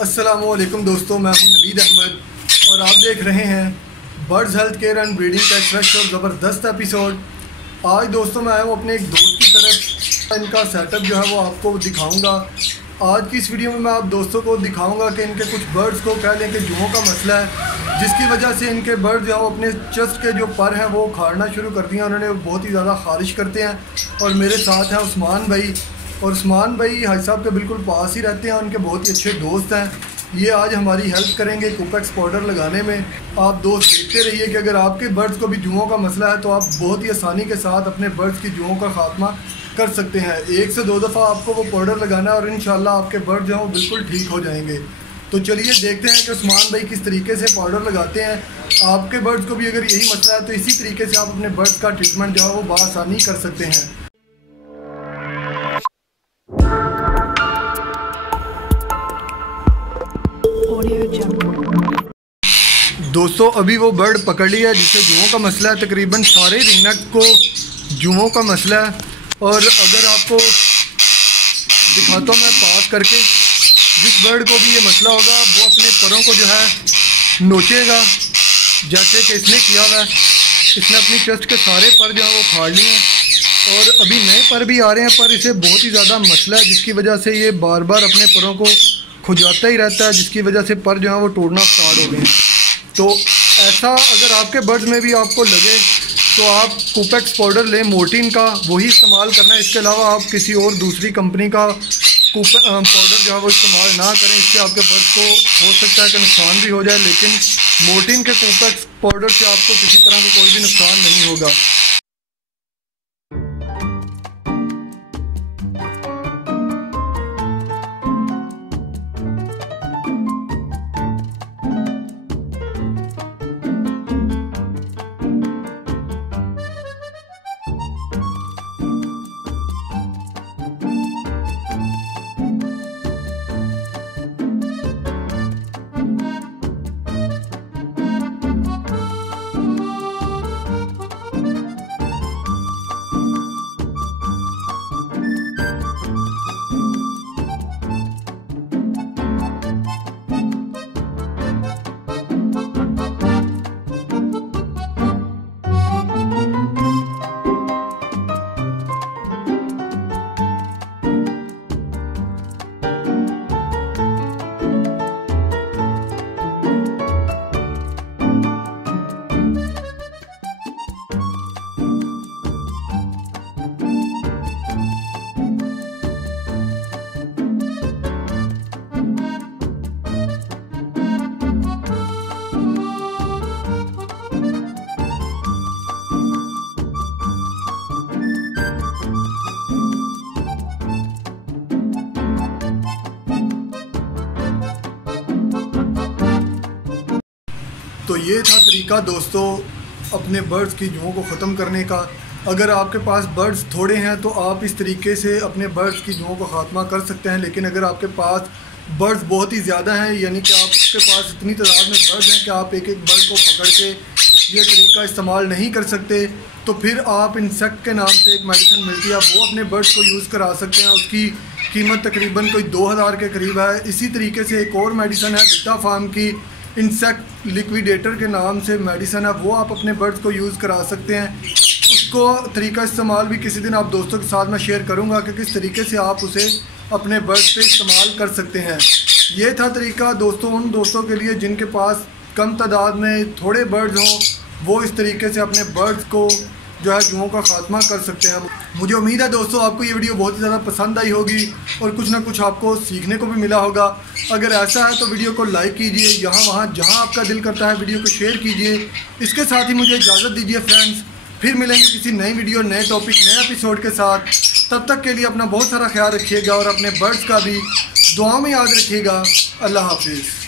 अस्सलामुअलैकुम दोस्तों, मैं हूं नवीद अहमद और आप देख रहे हैं birds health care and breeding का एक फ्रेश और ज़बरदस्त एपिसोड। आज दोस्तों मैं आया हूँ अपने एक दोस्त की तरफ। इनका सेटअप जो है वो आपको दिखाऊंगा। आज की इस वीडियो में मैं आप दोस्तों को दिखाऊंगा कि इनके कुछ बर्ड्स को कह लें कि जुओं का मसला है, जिसकी वजह से इनके बर्ड्स जो है वो अपने चेस्ट के जो पर हैं वो उखाड़ना शुरू कर दिया। उन्होंने बहुत ही ज़्यादा खारिश करते हैं। और मेरे साथ हैं उस्मान भाई, और उस्मान भाई हाजी साहब के बिल्कुल पास ही रहते हैं, उनके बहुत ही अच्छे दोस्त हैं। ये आज हमारी हेल्प करेंगे कुपेक्स पाउडर लगाने में। आप दोस्त देखते रहिए कि अगर आपके बर्ड्स को भी जुओं का मसला है तो आप बहुत ही आसानी के साथ अपने बर्ड्स की जुओं का खात्मा कर सकते हैं। 1 से 2 दफ़ा आपको वो पाउडर लगाना है और इंशाल्लाह आपके बर्ड जो हैं वो बिल्कुल ठीक हो जाएंगे। तो चलिए देखते हैं कि उस्मान भाई किस तरीके से पाउडर लगाते हैं। आपके बर्ड्स को भी अगर यही मसला है तो इसी तरीके से आप अपने बर्ड्स का ट्रीटमेंट जो है वो बआसानी कर सकते हैं। दोस्तों अभी वो बर्ड पकड़ लिया जिससे जुओं का मसला है। तकरीबन सारे रिंगनेक को जुओं का मसला है। और अगर आपको दिखाता हूँ मैं पास करके, जिस बर्ड को भी ये मसला होगा वो अपने परों को जो है नोचेगा जैसे कि इसने किया हुआ है। इसने अपनी चेस्ट के सारे पर जो है वो फाड़ लिए हैं और अभी नए पर भी आ रहे हैं, पर इसे बहुत ही ज़्यादा मसला है जिसकी वजह से ये बार बार अपने परों को खुजाता ही रहता है, जिसकी वजह से पर जो है वो टूटना स्टार्ट हो गए हैं। तो ऐसा अगर आपके बर्ड्स में भी आपको लगे तो आप कुपेक्स पाउडर लें, मोर्टीन का, वही इस्तेमाल करना है। इसके अलावा आप किसी और दूसरी कंपनी का पाउडर जो है वो इस्तेमाल ना करें। इससे आपके बर्ड्स को हो सकता है कि नुकसान भी हो जाए, लेकिन मोर्टीन के कुपेक्स पाउडर से आपको किसी तरह का कोई भी नुकसान नहीं होगा। तो ये था तरीका दोस्तों अपने बर्ड्स की जुओं को ख़त्म करने का। अगर आपके पास बर्ड्स थोड़े हैं तो आप इस तरीके से अपने बर्ड्स की जुओं को ख़ात्मा कर सकते हैं। लेकिन अगर आपके पास बर्ड्स बहुत ही ज़्यादा हैं, यानी कि आपके पास इतनी तादाद में बर्ड्स हैं कि आप एक एक बर्ड को पकड़ के ये तरीका इस्तेमाल नहीं कर सकते, तो फिर आप इंसेक्ट के नाम से एक मेडिसिन मिलती है, वो अपने बर्ड्स को यूज़ करा सकते हैं। उसकी कीमत तकरीबन कोई 2000 के करीब है। इसी तरीके से एक और मेडिसिन है विटा फार्म की, इंसेक्ट लिक्विडेटर के नाम से मेडिसिन है, वो आप अपने बर्ड्स को यूज़ करा सकते हैं। उसको तरीका इस्तेमाल भी किसी दिन आप दोस्तों के साथ मैं शेयर करूंगा कि किस तरीके से आप उसे अपने बर्ड्स पे इस्तेमाल कर सकते हैं। ये था तरीका दोस्तों उन दोस्तों के लिए जिनके पास कम तादाद में थोड़े बर्ड्स हों, वो इस तरीके से अपने बर्ड्स को जो है जुओं का खात्मा कर सकते हैं। मुझे उम्मीद है दोस्तों आपको ये वीडियो बहुत ही ज़्यादा पसंद आई होगी और कुछ ना कुछ आपको सीखने को भी मिला होगा। अगर ऐसा है तो वीडियो को लाइक कीजिए, यहाँ वहाँ जहाँ आपका दिल करता है वीडियो को शेयर कीजिए। इसके साथ ही मुझे इजाज़त दीजिए फ्रेंड्स, फिर मिलेंगे किसी नई वीडियो, नए टॉपिक, नए एपिसोड के साथ। तब तक के लिए अपना बहुत सारा ख्याल रखिएगा और अपने बर्ड्स का भी दुआ में याद रखिएगा। अल्लाह हाफिज़।